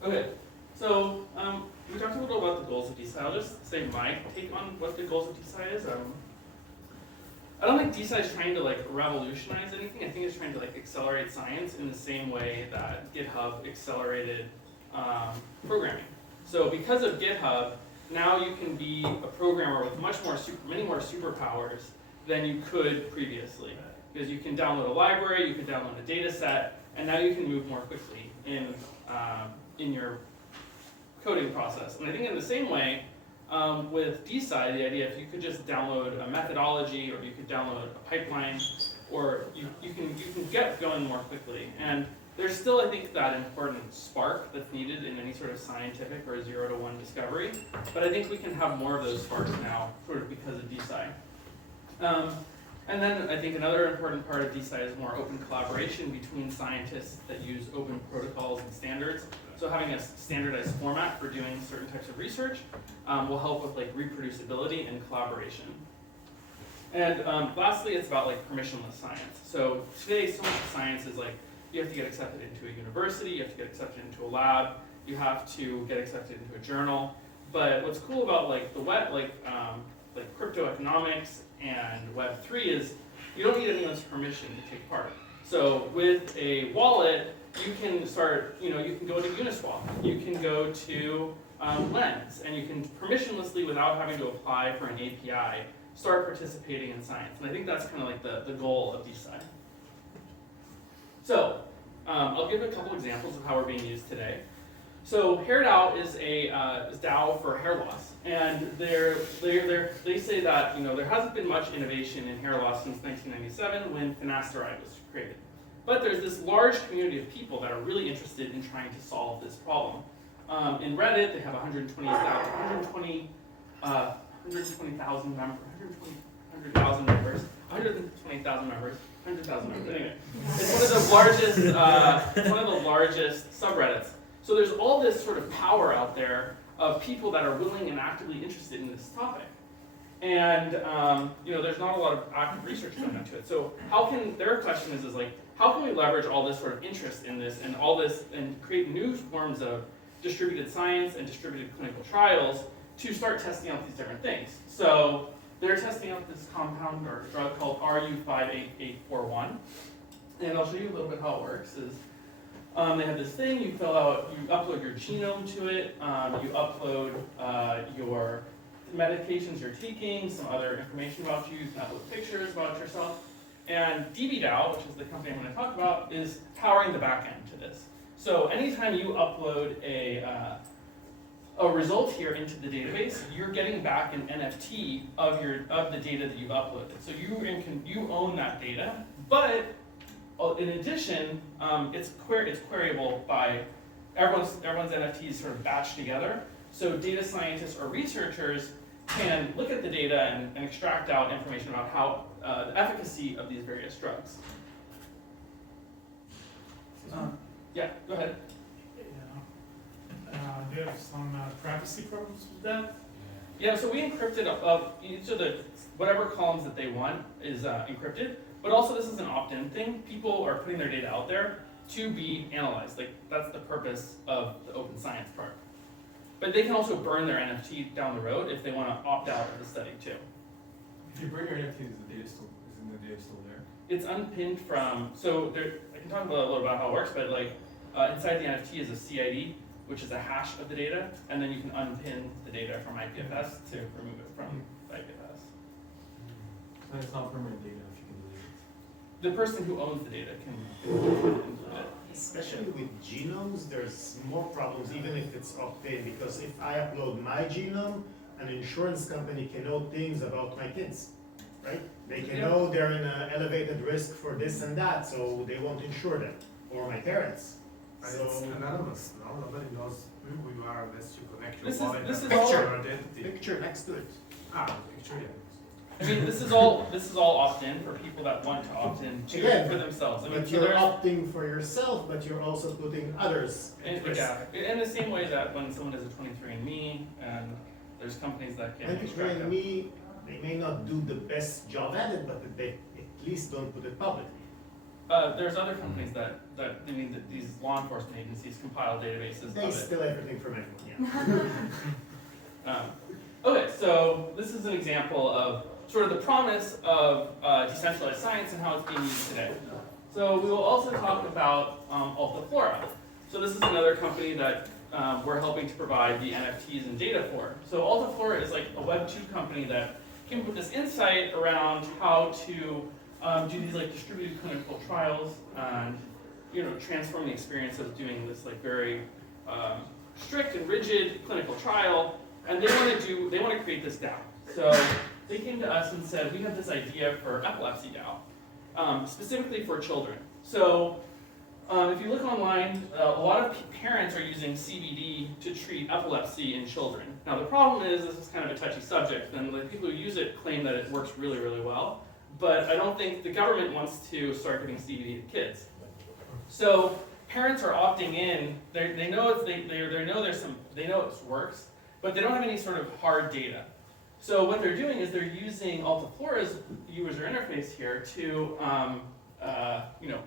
Okay, so we talked a little about the goals of DeSci. I'll just say my take on what the goals of DeSci is. I don't think DeSci is trying to like revolutionize anything. I think it's trying to like accelerate science in the same way that GitHub accelerated programming. So because of GitHub, now you can be a programmer with many more superpowers than you could previously. Because you can download a library, you can download a data set, and now you can move more quickly in your coding process. And I think in the same way, with DeSci, the idea if you could just download a methodology, or you could download a pipeline, or you can get going more quickly. And there's still, I think, that important spark that's needed in any sort of scientific or 0 to 1 discovery. But I think we can have more of those sparks now, sort of because of DeSci. And then I think another important part of DeSci is more open collaboration between scientists that use open protocols and standards. So having a standardized format for doing certain types of research will help with like reproducibility and collaboration. And lastly, it's about like permissionless science. So today, so much of science is like, you have to get accepted into a university, you have to get accepted into a lab, you have to get accepted into a journal. But what's cool about like the web, like crypto economics and Web3 is you don't need anyone's permission to take part. So with a wallet, you can start, you can go to Uniswap, you can go to Lens, and you can permissionlessly, without having to apply for an API, start participating in science. And I think that's kind of like the goal of DeSci. So I'll give a couple examples of how we're being used today. So HairDAO is a DAO for hair loss, and they say that there hasn't been much innovation in hair loss since 1997 when finasteride was created. But there's this large community of people that are really interested in trying to solve this problem. In Reddit, they have 120,000 members. 100,000 members. Anyway, it's one of the largest subreddits. So there's all this sort of power out there of people that are willing and actively interested in this topic. And there's not a lot of active research going into it. So their question is like, how can we leverage all this sort of interest in this and all this and create new forms of distributed science and distributed clinical trials to start testing out these different things? So they're testing out this compound or drug called RU58841. And I'll show you a little bit how it works. They have this thing, you upload your genome to it, you upload your medications you're taking, some other information about you can upload pictures about yourself. And DBDAO, which is the company I'm going to talk about, is powering the back end to this. So anytime you upload a result here into the database, you're getting back an NFT of the data that you've uploaded. So you own that data, but in addition, it's queryable by everyone's NFTs sort of batched together. So data scientists or researchers can look at the data and extract out information about how the efficacy of these various drugs. Yeah, go ahead. Do you have some privacy problems with that? Yeah, so we encrypted each of the whatever columns that they want is encrypted. But also, this is an opt-in thing. People are putting their data out there to be analyzed. Like that's the purpose of the open science part. But they can also burn their NFT down the road if they want to opt out of the study too. If you burn your NFT, isn't the data still there? It's unpinned from. So I can talk a little about how it works, but like inside the NFT is a CID, which is a hash of the data, and then you can unpin the data from IPFS to remove it from IPFS. So it's not permanent data if you can delete it. The person who owns the data can include it. Especially with genomes, there's more problems even if it's opt-in, because if I upload my genome, an insurance company can know things about my kids, right? They can know they're in an elevated risk for this and that, so they won't insure them, or my parents. But So, it's anonymous, no? Nobody knows who you are unless you connect your This is- wallet this and is all- your identity. picture next to it. Picture, yeah. I mean, this is all opt-in for people that want to opt in to Again, for themselves. I mean, But so you're there's, opting for yourself, but you're also putting others at in, risk. yeah, in the same way that when someone does a 23andMe, and there's companies that can extract them. Me, they may not do the best job at it, but they at least don't put it publicly. There's other companies that I mean, that these law enforcement agencies compile databases They of it. steal everything from everyone, yeah. Okay, so this is an example of sort of the promise of decentralized science and how it's being used today. So we will also talk about Altaflora. So this is another company that we're helping to provide the NFTs and data for. So Altaflora is like a Web 2 company that came up with this insight around how to do these like distributed clinical trials and transform the experience of doing this like very strict and rigid clinical trial. And they want to create this DAO. So they came to us and said, we have this idea for epilepsy DAO, specifically for children. So if you look online, a lot of parents are using CBD to treat epilepsy in children. Now the problem is this is kind of a touchy subject, and the people who use it claim that it works really, really well. But I don't think the government wants to start giving CBD to kids. So parents are opting in. They know it works, but they don't have any sort of hard data. So what they're doing is they're using Altaflora's user interface here to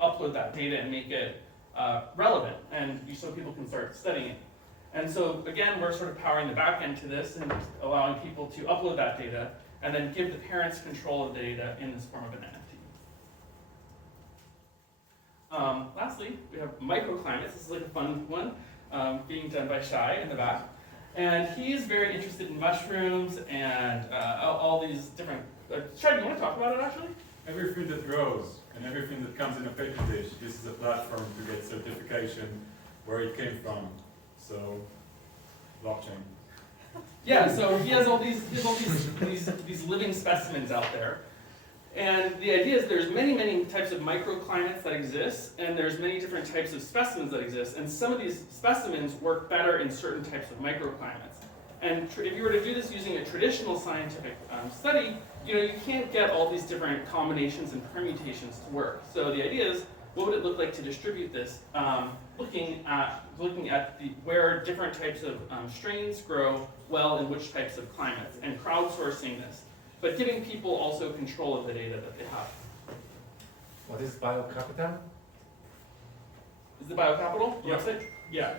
upload that data and make it relevant, and so people can start studying it. And so again, we're sort of powering the back end to this and allowing people to upload that data and then give the parents control of the data in this form of an NFT. Lastly, we have microclimates. This is like a fun one being done by Shai in the back. And he's very interested in mushrooms and all these different. Shai, do you want to talk about it actually? Everything that grows and everything that comes in a petri dish, this is a platform to get certification where it came from. So, blockchain. Yeah, so he has all these living specimens out there. And the idea is there's many types of microclimates that exist, and there's many different types of specimens that exist, and some of these specimens work better in certain types of microclimates. And if you were to do this using a traditional scientific study, you can't get all these different combinations and permutations to work. So the idea is, what would it look like to distribute this, looking at where different types of strains grow well in which types of climates, and crowdsourcing this, but giving people also control of the data that they have. What is biocapital? Is the biocapital Yeah. website? Yeah.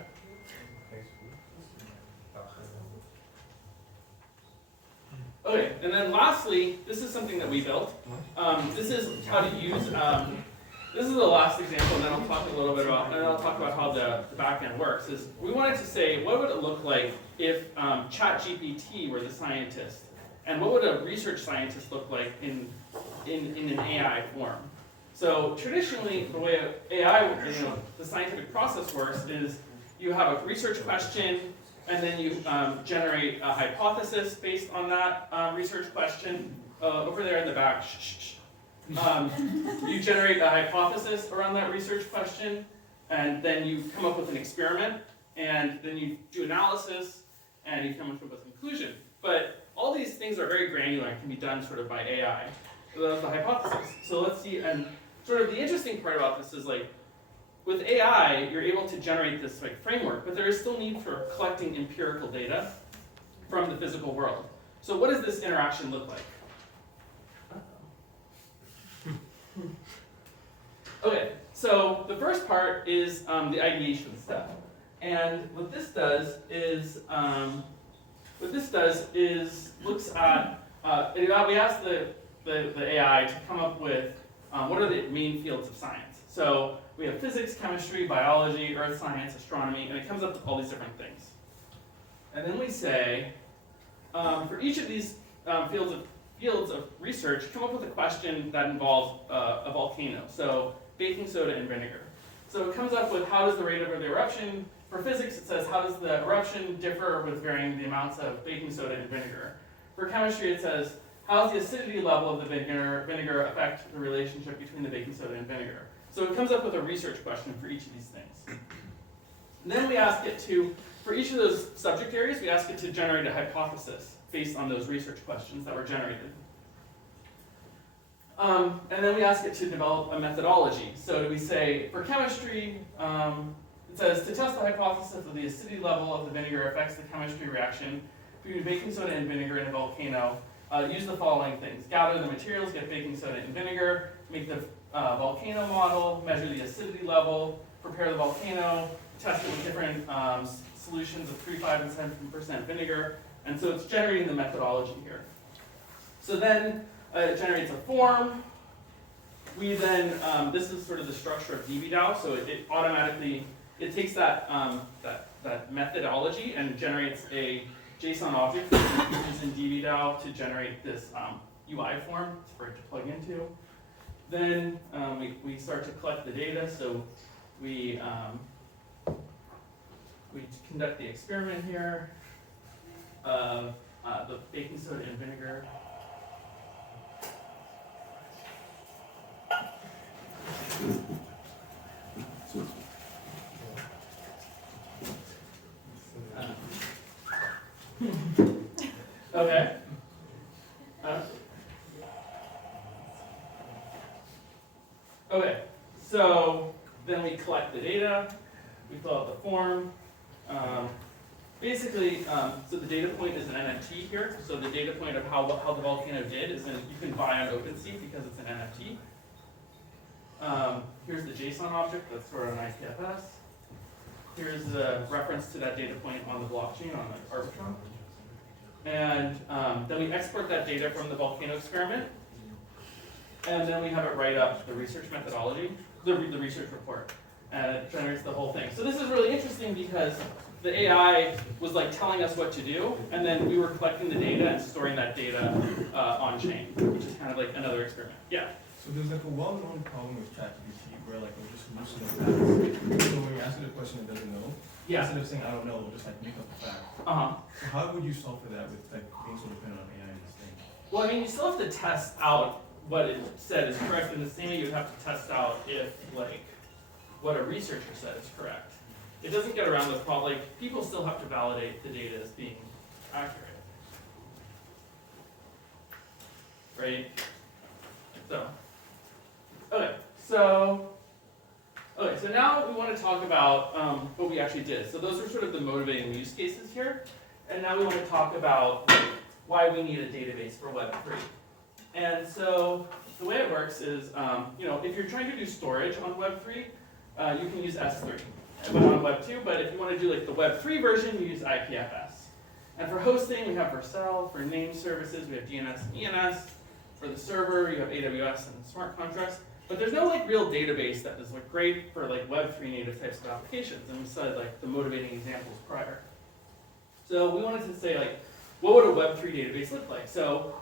Okay, and then lastly, this is something that we built. This is how to use. This is the last example, and then I'll talk a little bit about, and I'll talk about how the back end works. Is we wanted to say, what would it look like if ChatGPT were the scientist, and what would a research scientist look like in an AI form? So traditionally, the way AI, the scientific process works is you have a research question, and then you generate a hypothesis based on that research question. Over there in the back, you generate a hypothesis around that research question, and then you come up with an experiment, and then you do analysis, and you come up with a conclusion. But all these things are very granular and can be done sort of by AI. So that's the hypothesis. So let's see, and sort of the interesting part about this is like, with AI, you're able to generate this like framework, but there is still need for collecting empirical data from the physical world. So what does this interaction look like? Okay, so the first part is the ideation step, and what this does is looks at we asked the AI to come up with what are the main fields of science. So we have physics, chemistry, biology, earth science, astronomy, and it comes up with all these different things. And then we say, for each of these fields of research, come up with a question that involves a volcano, so baking soda and vinegar. So it comes up with how does the rate of the eruption, for physics it says how does the eruption differ with varying the amounts of baking soda and vinegar. For chemistry it says how does the acidity level of the vinegar affect the relationship between the baking soda and vinegar. So it comes up with a research question for each of these things. And then we ask it to, for each of those subject areas, we ask it to generate a hypothesis based on those research questions that were generated. And then we ask it to develop a methodology. So we say, for chemistry, it says, to test the hypothesis of the acidity level of the vinegar affects the chemistry reaction between baking soda and vinegar in a volcano, use the following things. Gather the materials, get baking soda and vinegar, make the volcano model, measure the acidity level, prepare the volcano, test it with different solutions of 3, 5, and 7% vinegar. And so it's generating the methodology here. So then it generates a form. We then, this is sort of the structure of DeSci, so it automatically, it takes that, that methodology and generates a JSON object using DeSci to generate this UI form for it to plug into. Then we start to collect the data, so we conduct the experiment here of the baking soda and vinegar. Okay. Okay, so then we collect the data, we fill out the form. Basically, so the data point is an NFT here. So the data point of how the volcano did is you can buy on OpenSea because it's an NFT. Here's the JSON object that's stored on IPFS. Here's a reference to that data point on the blockchain, on the Arbitrum. And then we export that data from the volcano experiment. And then we have it write up the research methodology, the research report. And it generates the whole thing. So this is really interesting because the AI was like telling us what to do, and then we were collecting the data and storing that data on chain, which is kind of like another experiment. Yeah. So there's like a well-known problem with ChatGPT where like we're just hallucinating facts. So when you ask it a question it doesn't know, instead of saying I don't know, we'll just like make up a fact. So how would you solve for that with like being so dependent on AI in this thing? Well, I mean, you still have to test out what it said is correct, and the same way you have to test out if like what a researcher said is correct. It doesn't get around the problem. Like people still have to validate the data as being accurate, right? So, okay, so now we want to talk about what we actually did. So those are sort of the motivating use cases here, and now we want to talk about why we need a database for Web3. And so the way it works is, if you're trying to do storage on Web3, you can use S3. But on Web 2, but if you want to do like the Web 3 version, you use IPFS. And for hosting, we have Vercel. For name services, we have DNS and ENS. For the server, you have AWS and smart contracts. But there's no like real database that is like great for like Web 3 native types of applications. And we said like the motivating examples prior. So we wanted to say like, what would a Web 3 database look like? So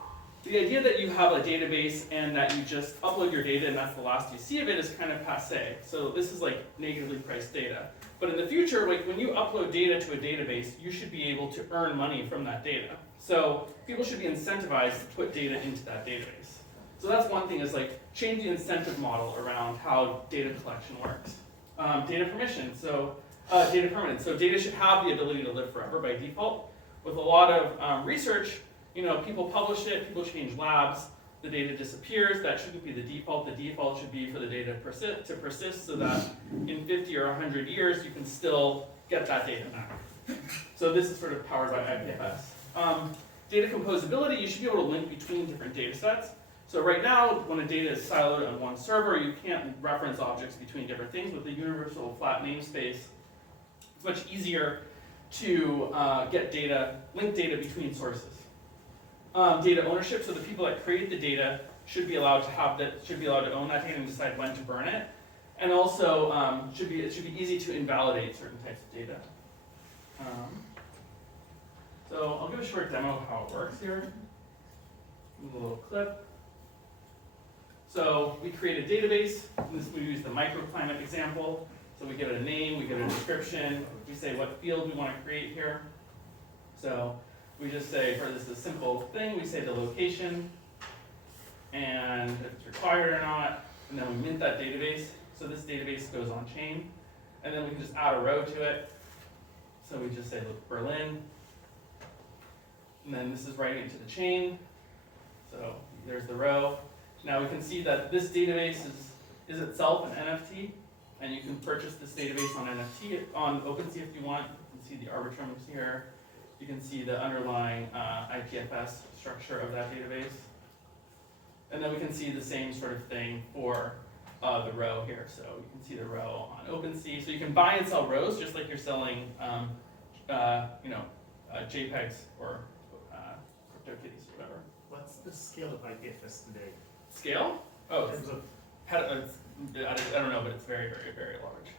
the idea that you have a database and that you just upload your data and that's the last you see of it is kind of passé. So this is like negatively priced data. But in the future, like when you upload data to a database, you should be able to earn money from that data. So people should be incentivized to put data into that database. So that's one thing, is like change the incentive model around how data collection works. Data permission, so data permanence. So data should have the ability to live forever by default. With a lot of research, people publish it, people change labs, the data disappears. That shouldn't be the default. The default should be for the data to persist so that in 50 or 100 years, you can still get that data back. So this is sort of powered by IPFS. Data composability, you should be able to link between different data sets. So right now, when a data is siloed on one server, you can't reference objects between different things. With the universal flat namespace, it's much easier to link data between sources. Data ownership, so the people that create the data should be allowed to own that data and decide when to burn it. And also, it should be easy to invalidate certain types of data. So I'll give a short demo of how it works here. A little clip. So we create a database. We use the microclimate example. So we give it a name, we give it a description, we say what field we want to create here. So we just say, for this is a simple thing, we say the location, and if it's required or not, and then we mint that database. So this database goes on chain, and then we can just add a row to it. So we just say, look, Berlin, and then this is writing it to the chain. So there's the row. Now we can see that this database is itself an NFT, and you can purchase this database on NFT on OpenSea if you want. You can see the arbitrums here. You can see the underlying IPFS structure of that database. And then we can see the same sort of thing for the row here. So you can see the row on OpenSea. So you can buy and sell rows just like you're selling JPEGs or CryptoKitties or whatever. What's the scale of IPFS today? Scale? Oh, In terms of I don't know, but it's very, very, very large.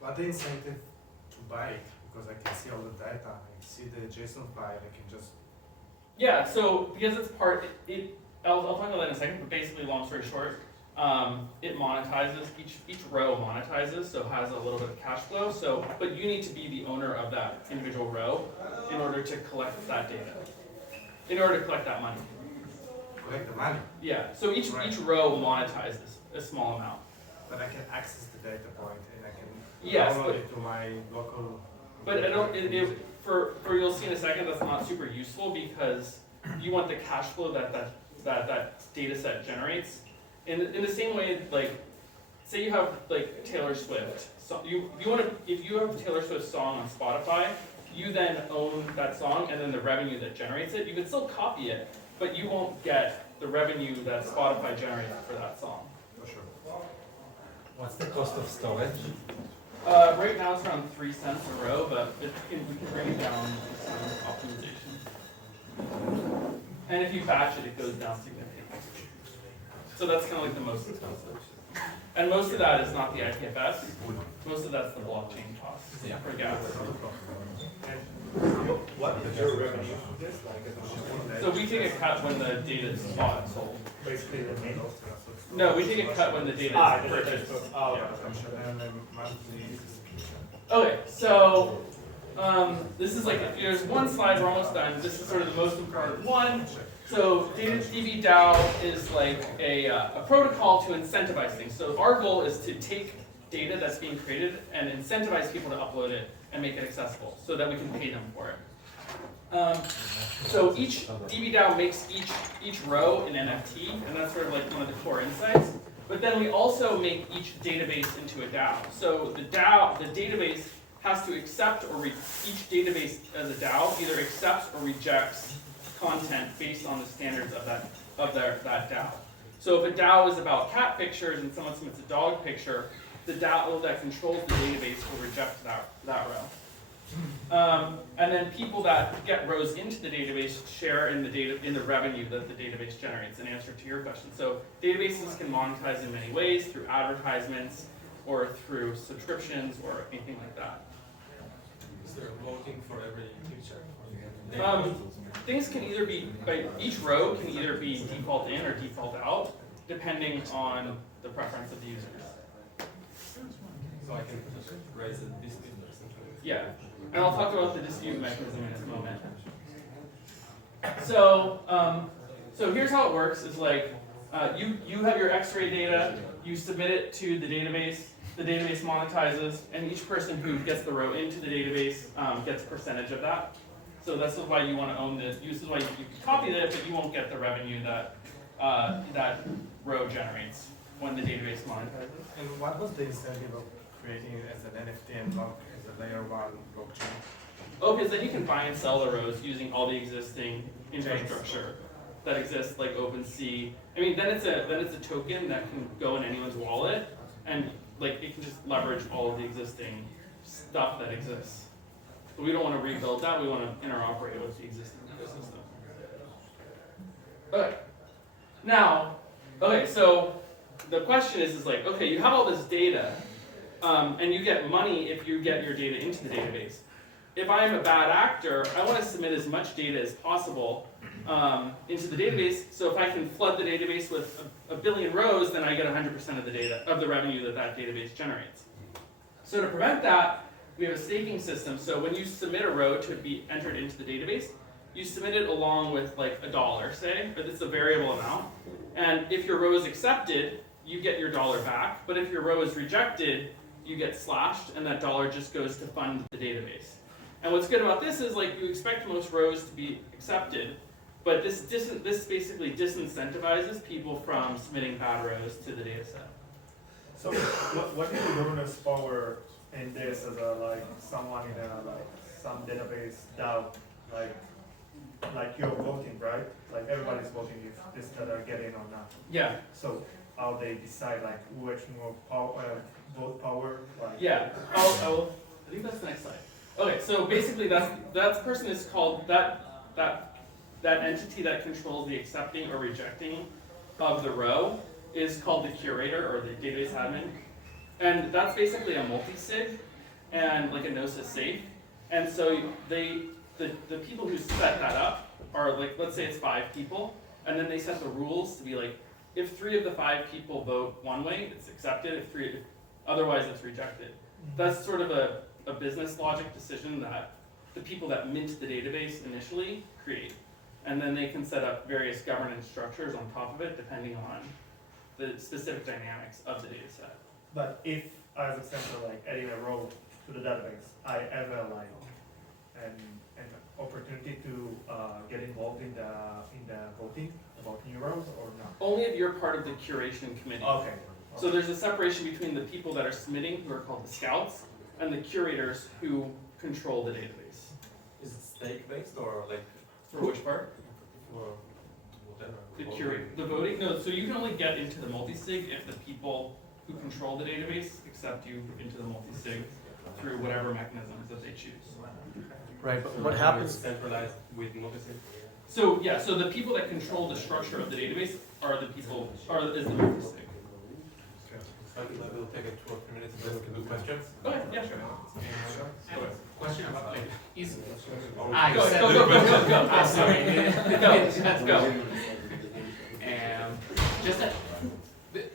What the incentive to buy it? Because I can see all the data, I see the JSON file, I can just... Yeah, so because it's part, I'll talk about that in a second, but basically, long story short, it monetizes, each row monetizes, so has a little bit of cash flow, but you need to be the owner of that individual row in order to collect that data, in order to collect that money. Collect the money. Yeah, so each row monetizes a small amount. But I can access the data point and I can Yes, download it to my local... But I don't, for you'll see in a second, that's not super useful because you want the cash flow that data set generates. In the same way, like, say you have like Taylor Swift. So if you have a Taylor Swift song on Spotify, you then own that song and then the revenue that generates it. You can still copy it, but you won't get the revenue that Spotify generates for that song. For sure. What's the cost of storage? Right now it's around 3 cents a row, but we can bring it down with some optimization. And if you batch it, it goes down significantly. So that's kind of like the most expensive. And most of that is not the IPFS. Most of that's the blockchain costs for gas. What is your revenue? So we take a cut when the data is bought and sold. Basically the main... No, we take a cut when the data is purchased. And then monthly subscription. Okay, so this is like, there's one slide, we're almost done. This is sort of the most important one. So DB DAO is like a protocol to incentivize things. So our goal is to take data that's being created and incentivize people to upload it and make it accessible so that we can pay them for it. So each DB DAO makes each row an NFT, and that's sort of like one of the core insights. But then we also make each database into a DAO. So the database has to accept each database as a DAO either accepts or rejects content based on the standards of that DAO. So if a DAO is about cat pictures and someone submits a dog picture, the DAO that controls the database will reject that row. And then people that get rows into the database share in the revenue that the database generates, in answer to your question. So databases can monetize in many ways, through advertisements or through subscriptions or anything like that. Is there voting for every picture? Things can either be, each row can either be default in or default out, depending on the preference of the users. So I can raise a dispute or something? Yeah, and I'll talk about the dispute mechanism in a moment. So, so here's how it works, is like, you have your X-ray data, you submit it to the database monetizes, and each person who gets the row into the database gets a percentage of that. So this is why you want to own this. This is why you can copy it, but you won't get the revenue that that row generates when the database monetizes. And what was the incentive of creating it as an NFT and not as a layer 1 blockchain? Oh, because then you can buy and sell the rows using all the existing infrastructure that exists, like OpenSea. I mean, then it's a token that can go in anyone's wallet, and like it can just leverage all of the existing stuff that exists. But we don't want to rebuild that. We want to interoperate with the existing ecosystem. Okay. Now, okay, so the question is like, okay, you have all this data, and you get money if you get your data into the database. If I'm a bad actor, I want to submit as much data as possible into the database. So if I can flood the database with a billion rows, then I get 100% of the data of the revenue that that database generates. So to prevent that, we have a staking system. So when you submit a row to be entered into the database, you submit it along with like $1, say, but it's a variable amount. And if your row is accepted, you get your $1 back. But if your row is rejected, you get slashed, and that $1 just goes to fund the database. And what's good about this is like you expect most rows to be accepted, but this basically disincentivizes people from submitting bad rows to the data set. So what is the governance power in this as a like someone in a like some database DAO like you're voting, right? Like everybody's voting if this data get in or not. Yeah. So how they decide like who has more power, vote power? Like Yeah. I think that's the next slide. Okay, so basically that person is called that entity that controls the accepting or rejecting of the row is called the curator or the database admin. And that's basically a multi-sig and like a Gnosis safe. And so the people who set that up are like, let's say it's 5 people, and then they set the rules to be like, if 3 of the 5 people vote one way, it's accepted, otherwise it's rejected. That's sort of a business logic decision that the people that mint the database initially create. And then they can set up various governance structures on top of it depending on the specific dynamics of the data set. but if as example like adding a row to the database, I ever like an opportunity to get involved in the voting about new rows or not? Only if you're part of the curation committee. Okay. So there's a separation between the people that are submitting, who are called the scouts, and the curators who control the database. Is it stake based or like? For which part? For The voting? No, so you can only get into the multi-sig if the people who control the database accept you into the multi-sig through whatever mechanisms that they choose. Right, but what happens? Centralized with multi-sig? So yeah, so the people that control the structure of the database are the people, is the multi-sig. Maybe we'll take 2 or 3 minutes and then we can do questions. Go ahead, yeah, sure. I have a question about like is Go, go. sorry. Let's go. Just that,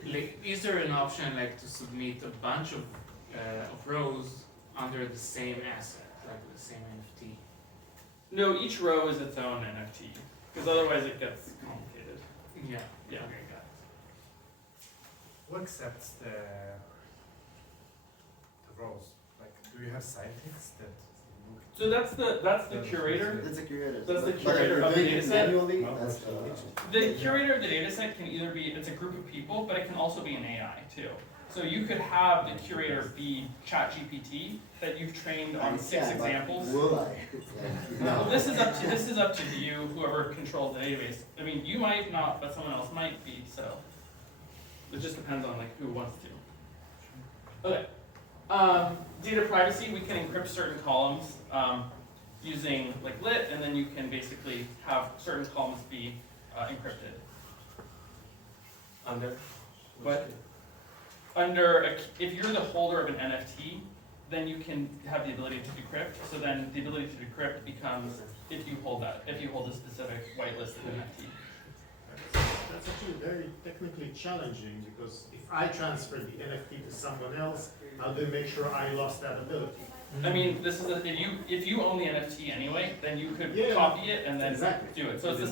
like, is there an option like to submit a bunch of rows under the same asset, like the same NFT? No, each row is its own NFT, because otherwise it gets complicated. Yeah. Yeah. Okay, got it. Who accepts the roles? Like, do you have scientists that look? So that's the curator. That's a curator. That's the But if curator you're of the doing it data set. manually, that's The curator of the data set can either be, it's a group of people, but it can also be an AI too. So you could have the curator be ChatGPT that you've trained on 6 but examples. will I? Well, this is up to you, whoever controls the database. I mean, you might not, but someone else might be, so. It just depends on like who wants to. Okay. Data privacy, we can encrypt certain columns using like lit, and then you can basically have certain columns be encrypted. If you're the holder of an NFT, then you can have the ability to decrypt. So then the ability to decrypt becomes if you hold a specific whitelisted NFT. That's actually very technically challenging because if I transfer the NFT to someone else, how do you make sure I lost that ability? I mean, this is if you own the NFT anyway, then you could Yeah, copy it and then exactly. do it. So it's the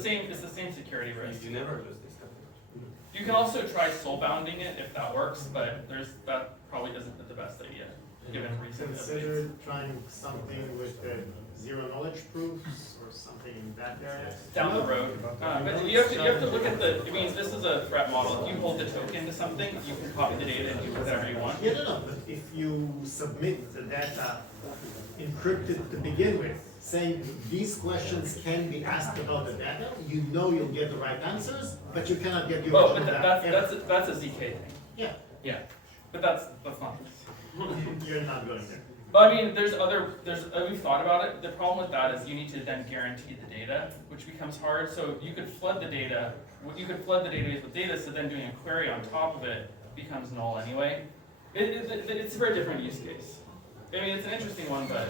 same security risk. You never lose this kind of. You can also try soul bounding it if that works, but that probably isn't the best idea given recent Consider updates. trying something with the zero knowledge proofs or something in that area. Down the road, but you have to look at I mean, this is a threat model. If you hold the token to something, you can copy the data and do whatever you want. Yeah, no, but if you submit the data encrypted to begin with, saying these questions can be asked about the data, you know you'll get the right answers, but you cannot get the Oh, original but data. that's a ZK thing. Yeah, Yeah, but that's not. you're not going there. But I mean, we've thought about it. The problem with that is you need to then guarantee the data, which becomes hard. So you could flood the data, database with data, so then doing a query on top of it becomes null anyway. It's a very different use case. I mean, it's an interesting one, but.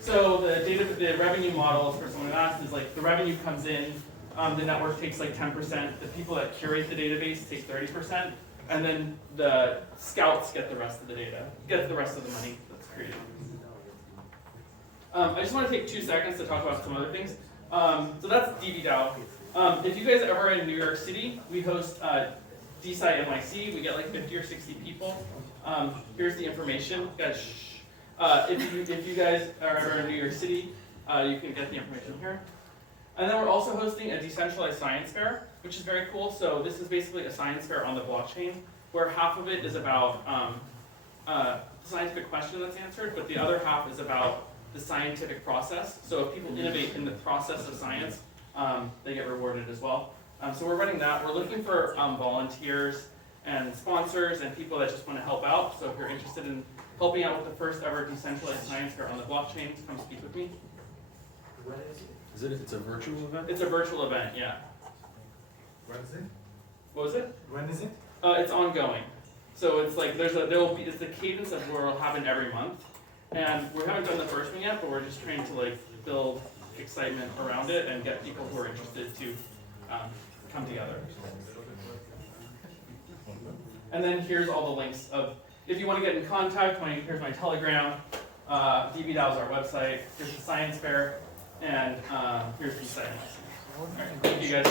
So the revenue model, for someone who asked, is like the revenue comes in, the network takes like 10%, the people that curate the database take 30%, and then the scouts get the rest of the data, get the rest of the money that's created. I just want to take 2 seconds to talk about some other things. So that's DBDAO. If you guys are ever in New York City, we host DeSci NYC. We get like 50 or 60 people. Here's the information. Guys, shh. If you guys are ever in New York City, you can get the information here. And then we're also hosting a decentralized science fair, which is very cool. So this is basically a science fair on the blockchain, where half of it is about the scientific question that's answered, but the other half is about the scientific process. So if people innovate in the process of science, they get rewarded as well. So we're running that. We're looking for volunteers and sponsors and people that just want to help out. So if you're interested in helping out with the first ever decentralized science fair on the blockchain, come speak with me. When is it? It's a virtual event? It's a virtual event, yeah. When is it? What was it? When is it? It's ongoing. So it's like it's the cadence of where it'll happen every month. And we haven't done the first one yet, but we're just trying to like build excitement around it and get people who are interested to come together. And then here's all the links of, if you want to get in contact, here's my Telegram, DBDAO is our website, here's the science fair, and here's the site. All right, thank you guys.